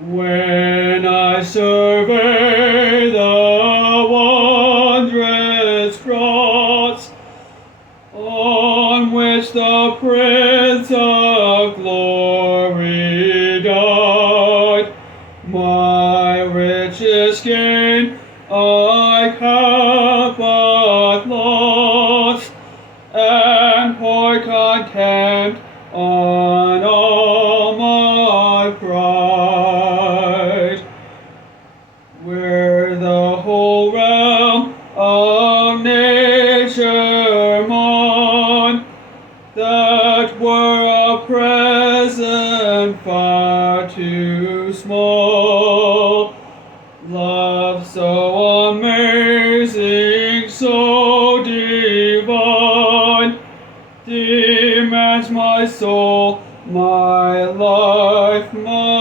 When I survey the wondrous cross on which the Prince of Glory died, my richest gain I count but lost, and pour contempt on all my pride. Were the whole realm of nature mine, that were a present far too small. Love so amazing, so divine, demands my soul, my life, my